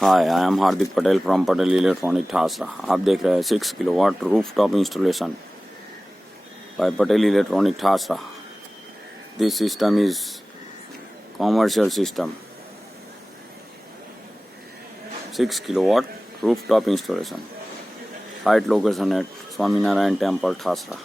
Hi I am Hardik Patel from Patel electronic THASRA। आप देख रहे हैं 6 kilowatt rooftop installation bye Patel electronic THASRA। This system is commercial system। 6 kilowatt rooftop installation। Site location at SWAMINARAYAN Temple, THASRA।